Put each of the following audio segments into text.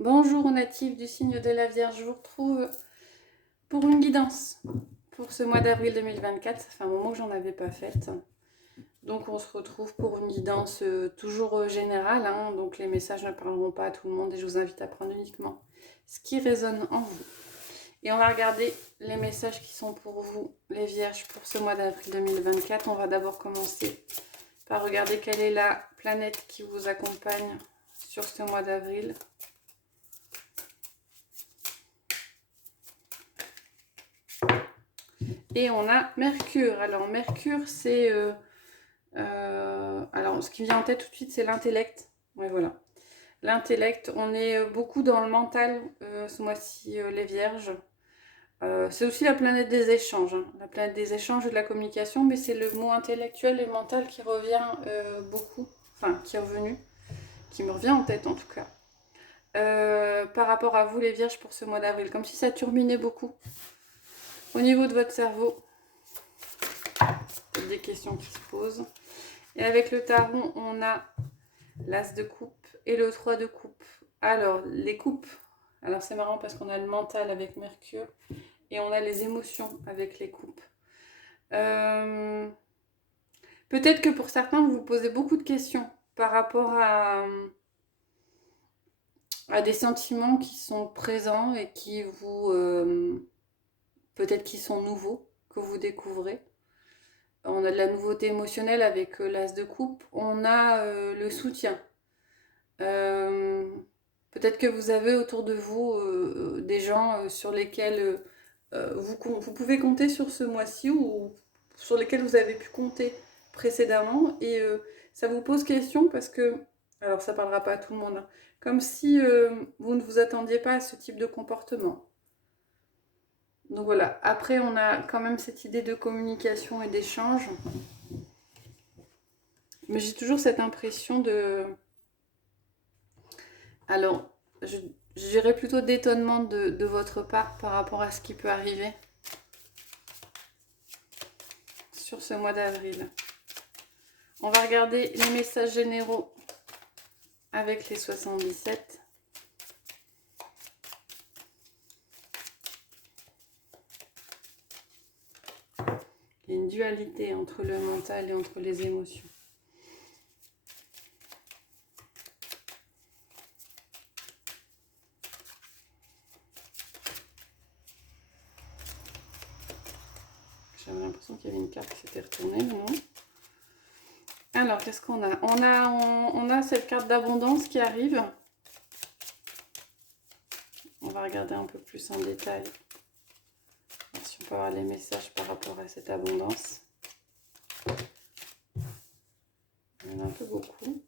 Bonjour natifs du signe de la Vierge, je vous retrouve pour une guidance pour ce mois d'avril 2024. Ça fait un moment que j'en avais pas faite. Donc on se retrouve pour une guidance toujours générale, hein. Donc les messages ne parleront pas à tout le monde et je vous invite à prendre uniquement ce qui résonne en vous. Et on va regarder les messages qui sont pour vous, les Vierges, pour ce mois d'avril 2024. On va d'abord commencer par regarder quelle est la planète qui vous accompagne sur ce mois d'avril. Et on a Mercure. Alors Mercure, c'est... alors ce qui vient en tête tout de suite, c'est l'intellect. Ouais, voilà. L'intellect, on est beaucoup dans le mental ce mois-ci, les Vierges. C'est aussi la planète des échanges, hein. La planète des échanges et de la communication, mais c'est le mot intellectuel et mental qui revient beaucoup, enfin qui est revenu, qui me revient en tête en tout cas. Par rapport à vous les Vierges pour ce mois d'avril, comme si ça turbinait beaucoup au niveau de votre cerveau. Des questions qui se posent. Et avec le tarot, on a l'as de coupe et le 3 de coupe. Alors, les coupes. Alors, c'est marrant parce qu'on a le mental avec Mercure et on a les émotions avec les coupes. Peut-être que pour certains, vous vous posez beaucoup de questions par rapport à des sentiments qui sont présents et qui vous... peut-être qui sont nouveaux, que vous découvrez. On a de la nouveauté émotionnelle avec l'as de coupe. On a le soutien. Peut-être que vous avez autour de vous des gens sur lesquels vous pouvez compter sur ce mois-ci ou sur lesquels vous avez pu compter précédemment et ça vous pose question parce que, alors ça parlera pas à tout le monde, hein, comme si vous ne vous attendiez pas à ce type de comportement. Donc voilà, après on a quand même cette idée de communication et d'échange, mais j'ai toujours cette impression de... Alors, je dirais plutôt d'étonnement de votre part par rapport à ce qui peut arriver sur ce mois d'avril. On va regarder les messages généraux avec les 77. Il y a une dualité entre le mental et entre les émotions. J'avais l'impression qu'il y avait une carte qui s'était retournée, mais non. Alors, qu'est-ce qu'on a ? On a cette carte d'abondance qui arrive. On va regarder un peu plus en détail. Alors, si on peut avoir les messages par rapport à cette abondance. Il y en a un peu beaucoup.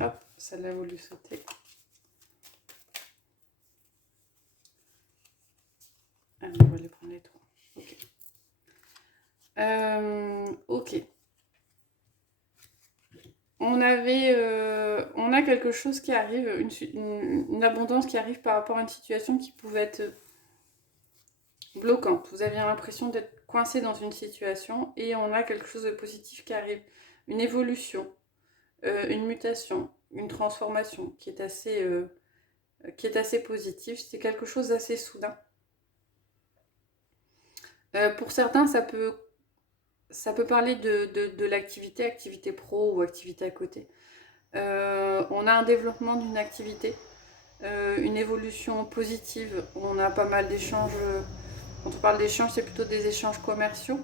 Hop, celle-là a voulu sauter. Allez, on va les prendre les trois. Ok. Ok. On a quelque chose qui arrive, une abondance qui arrive par rapport à une situation qui pouvait être bloquante. Vous aviez l'impression d'être coincé dans une situation et on a quelque chose de positif qui arrive. Une évolution, une mutation, une transformation qui est assez positive. C'est quelque chose d'assez soudain. Pour certains, ça peut parler de l'activité, activité pro ou activité à côté. On a un développement d'une activité, une évolution positive. On a pas mal d'échanges. Quand on parle d'échanges, c'est plutôt des échanges commerciaux.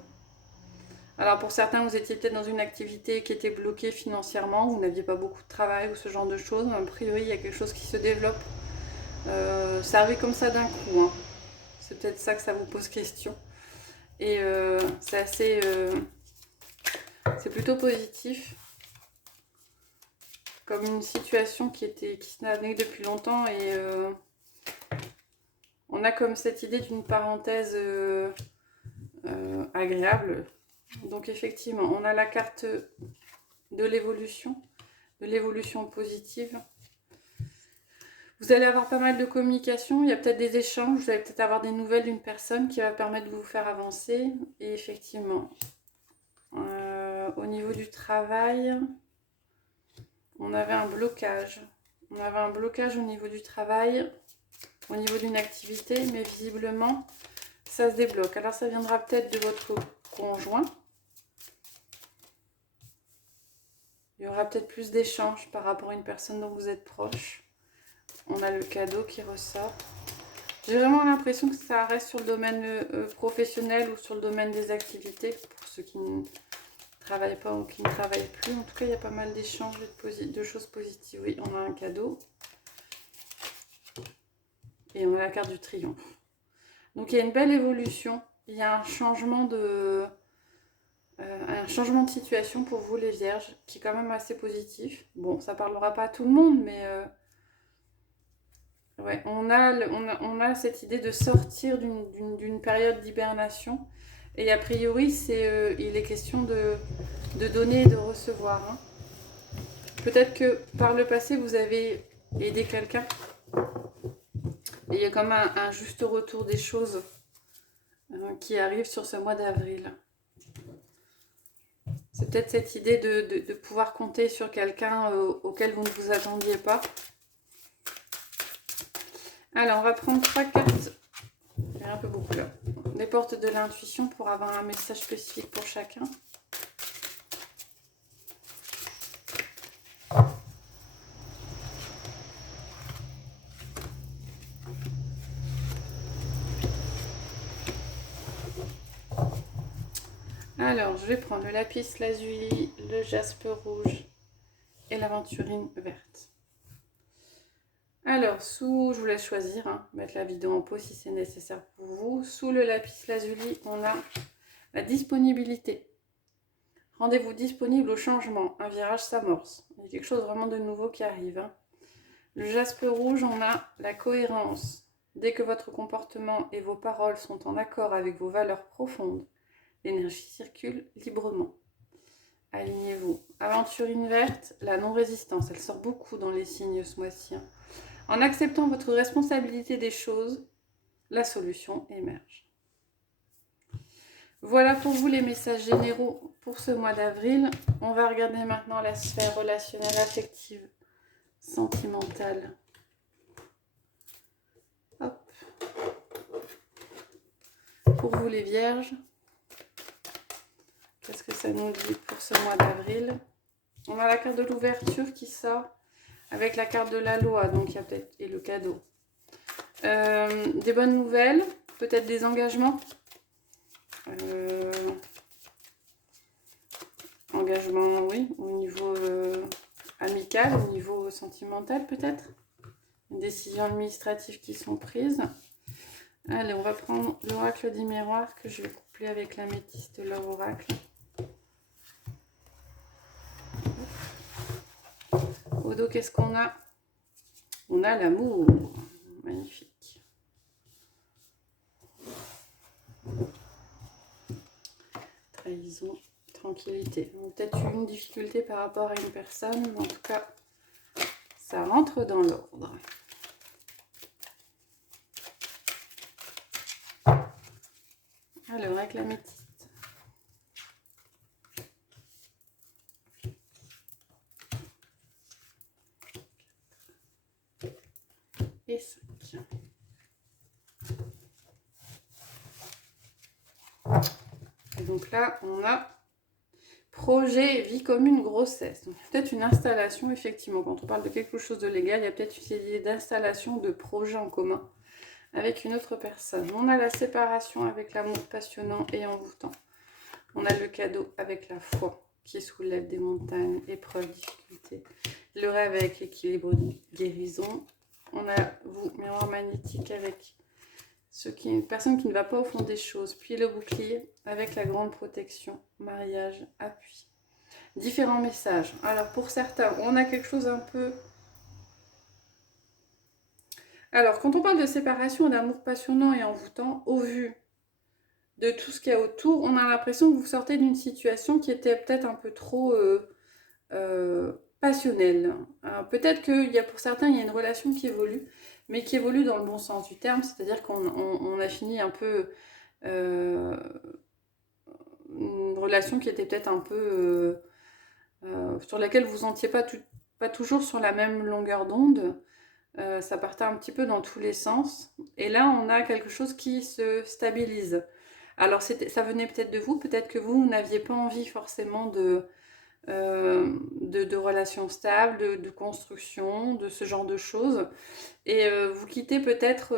Alors pour certains, vous étiez peut-être dans une activité qui était bloquée financièrement, vous n'aviez pas beaucoup de travail ou ce genre de choses. A priori, il y a quelque chose qui se développe. Ça arrive comme ça d'un coup, hein. C'est peut-être ça que ça vous pose question. Et c'est plutôt positif. Comme une situation qui se navigue depuis longtemps et on a comme cette idée d'une parenthèse agréable. Donc effectivement, on a la carte de l'évolution positive. Vous allez avoir pas mal de communication, il y a peut-être des échanges, vous allez peut-être avoir des nouvelles d'une personne qui va permettre de vous faire avancer. Et effectivement, au niveau du travail, on avait un blocage. On avait un blocage au niveau du travail, au niveau d'une activité, mais visiblement, ça se débloque. Alors, ça viendra peut-être de votre conjoint. Il y aura peut-être plus d'échanges par rapport à une personne dont vous êtes proche. On a le cadeau qui ressort. J'ai vraiment l'impression que ça reste sur le domaine professionnel ou sur le domaine des activités, pour ceux qui ne travaillent pas ou qui ne travaillent plus. En tout cas, il y a pas mal d'échanges et de choses positives. Oui, on a un cadeau. Et on a la carte du triomphe. Donc, il y a une belle évolution. Il y a un changement de situation pour vous, les vierges, qui est quand même assez positif. Bon, ça parlera pas à tout le monde, mais... ouais, on a cette idée de sortir d'une période d'hibernation. Et a priori, il est question de donner et de recevoir. Hein. Peut-être que par le passé, vous avez aidé quelqu'un. Et il y a comme un juste retour des choses qui arrive sur ce mois d'avril. C'est peut-être cette idée de pouvoir compter sur quelqu'un auquel vous ne vous attendiez pas. Alors, on va prendre 3 cartes. Il y a un peu beaucoup là. Les portes de l'intuition pour avoir un message spécifique pour chacun. Alors, je vais prendre le lapis lazuli, le jaspe rouge et l'aventurine verte. Alors, je vous laisse choisir, hein, mettre la vidéo en pause si c'est nécessaire pour vous. Sous le lapis lazuli, on a la disponibilité. Rendez-vous disponible au changement. Un virage s'amorce. Il y a quelque chose vraiment de nouveau qui arrive. Hein. Le jaspe rouge, on a la cohérence. Dès que votre comportement et vos paroles sont en accord avec vos valeurs profondes, l'énergie circule librement. Alignez-vous. Aventurine verte, la non-résistance. Elle sort beaucoup dans les signes ce mois-ci. Hein. En acceptant votre responsabilité des choses, la solution émerge. Voilà pour vous les messages généraux pour ce mois d'avril. On va regarder maintenant la sphère relationnelle, affective, sentimentale. Hop. Pour vous les vierges, qu'est-ce que ça nous dit pour ce mois d'avril? On a la carte de l'ouverture qui sort avec la carte de la loi, donc il y a peut-être et le cadeau. Des bonnes nouvelles, peut-être des engagements. Engagement, oui, au niveau amical, au niveau sentimental peut-être. Des décisions administratives qui sont prises. Allez, on va prendre l'oracle des miroirs que je vais coupler avec l'améthyste de leur oracle. Au dos, qu'est-ce qu'on a? On a l'amour. Magnifique. Trahison, tranquillité. Peut-être une difficulté par rapport à une personne, mais en tout cas, ça rentre dans l'ordre. Alors, avec l'améthyste. Et 5. Et donc là, on a projet, vie commune, grossesse. Donc peut-être une installation, effectivement. Quand on parle de quelque chose de légal, il y a peut-être une idée d'installation, de projet en commun avec une autre personne. On a la séparation avec l'amour passionnant et envoûtant. On a le cadeau avec la foi qui soulève des montagnes, épreuves, difficultés. Le rêve avec l'équilibre, guérison. On a vous, miroir magnétique avec une personne qui ne va pas au fond des choses. Puis le bouclier avec la grande protection, mariage, appui. Différents messages. Alors pour certains, on a quelque chose un peu... Alors quand on parle de séparation, d'amour passionnant et envoûtant, au vu de tout ce qu'il y a autour, on a l'impression que vous sortez d'une situation qui était peut-être un peu trop passionnelle. Peut-être qu'il y a pour certains, il y a une relation qui évolue, mais qui évolue dans le bon sens du terme, c'est-à-dire qu'on a fini un peu une relation qui était peut-être un peu sur laquelle vous ne sentiez pas pas toujours sur la même longueur d'onde. Ça partait un petit peu dans tous les sens. Et là, on a quelque chose qui se stabilise. Alors, ça venait peut-être de vous, peut-être que vous n'aviez pas envie forcément de relations stables, de construction, de ce genre de choses. Et vous quittez peut-être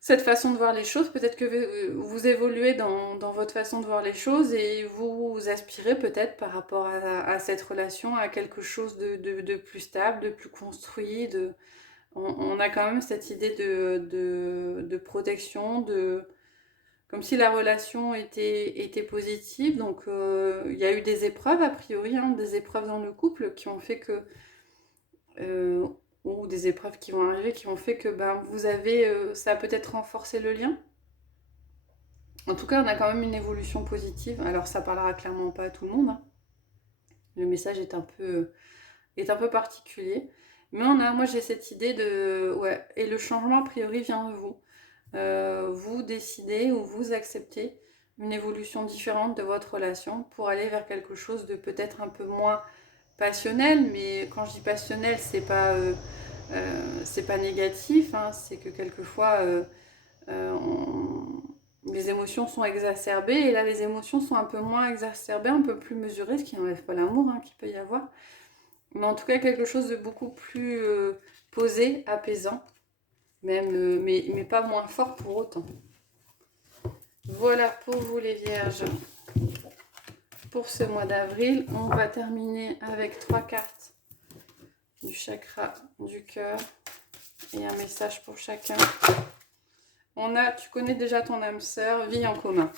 cette façon de voir les choses. Peut-être que vous évoluez dans votre façon de voir les choses et vous aspirez peut-être par rapport à cette relation à quelque chose de plus stable, de plus construit. On a quand même cette idée de protection, comme si la relation était positive. Donc il y a eu des épreuves a priori, hein, des épreuves dans le couple qui ont fait que... ou des épreuves qui vont arriver qui ont fait que vous avez, ça a peut-être renforcé le lien. En tout cas, on a quand même une évolution positive. Alors, ça parlera clairement pas à tout le monde, hein. Le message est un peu particulier. Mais moi, j'ai cette idée de... Ouais, et le changement, a priori, vient de vous. Vous décidez ou vous acceptez une évolution différente de votre relation pour aller vers quelque chose de peut-être un peu moins passionnel. Mais quand je dis passionnel, c'est pas négatif, hein, c'est que quelquefois les émotions sont exacerbées et là les émotions sont un peu moins exacerbées, un peu plus mesurées, ce qui n'enlève pas l'amour, hein, qu'il peut y avoir, mais en tout cas quelque chose de beaucoup plus posé, apaisant, même, mais pas moins fort pour autant. Voilà pour vous les vierges pour ce mois d'avril. On va terminer avec 3 cartes du chakra du cœur et un message pour chacun. On a, tu connais déjà ton âme sœur, vie en commun.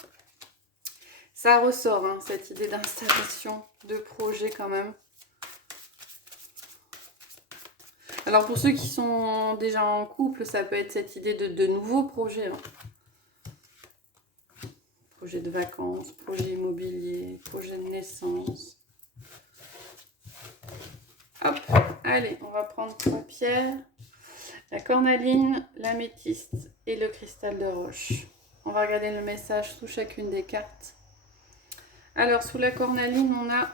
Ça ressort, hein, cette idée d'installation, de projet quand même. Alors pour ceux qui sont déjà en couple, ça peut être cette idée de nouveaux projets. Hein. Projet de vacances, projet immobilier, projet de naissance. Hop, allez, on va prendre 3 pierres. La cornaline, l'améthyste et le cristal de roche. On va regarder le message sous chacune des cartes. Alors, sous la cornaline, on a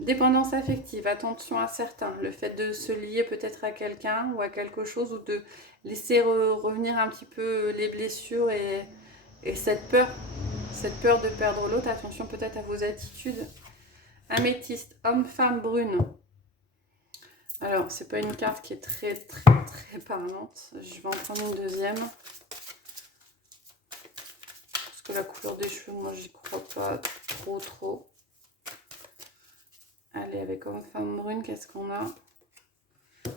dépendance affective, attention à certains. Le fait de se lier peut-être à quelqu'un ou à quelque chose ou de laisser revenir un petit peu les blessures et cette peur de perdre l'autre. Attention peut-être à vos attitudes. Améthyste, homme-femme brune. Alors, c'est pas une carte qui est très parlante. Je vais en prendre une deuxième. Parce que la couleur des cheveux, moi, j'y crois pas trop. Allez, avec homme-femme brune, qu'est-ce qu'on a?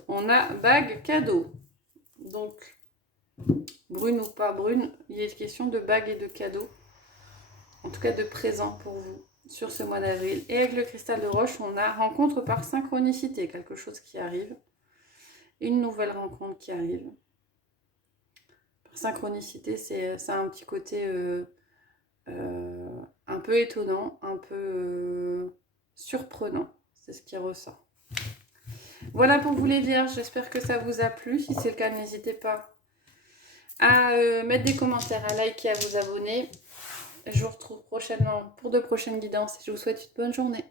On a bague cadeau. Donc, brune ou pas brune, il est question de bague et de cadeau. En tout cas, de présent pour vous sur ce mois d'avril. Et avec le cristal de roche, on a rencontre par synchronicité, quelque chose qui arrive. Une nouvelle rencontre qui arrive. Par synchronicité, ça a un petit côté un peu étonnant, un peu surprenant. C'est ce qui ressort. Voilà pour vous les vierges, j'espère que ça vous a plu. Si c'est le cas, n'hésitez pas à mettre des commentaires, à liker, à vous abonner. Je vous retrouve prochainement pour de prochaines guidances et je vous souhaite une bonne journée.